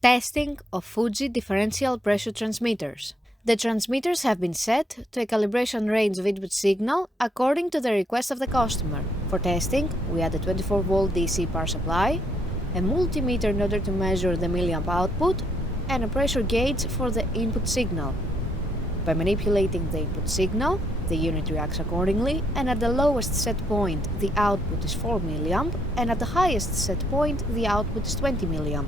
Testing of Fuji differential pressure transmitters. The transmitters have been set to a calibration range of input signal according to the request of the customer. For testing, we add a 24-volt DC power supply, a multimeter in order to measure the milliamp output, and a pressure gauge for the input signal. By manipulating the input signal, the unit reacts accordingly, and at the lowest set point the output is 4 milliamp, and at the highest set point the output is 20 milliamp.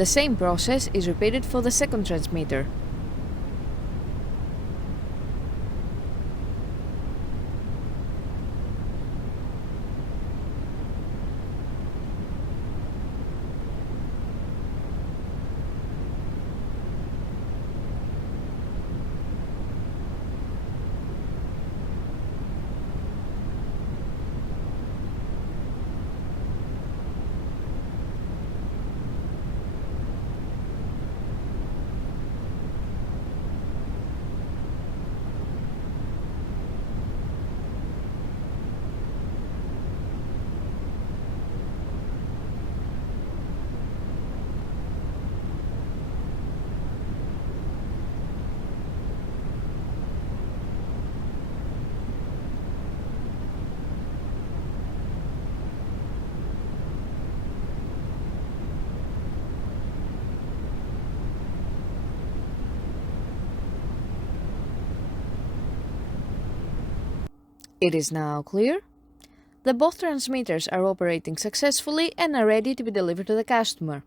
The same process is repeated for the second transmitter. It is now clear. The both transmitters are operating successfully and are ready to be delivered to the customer.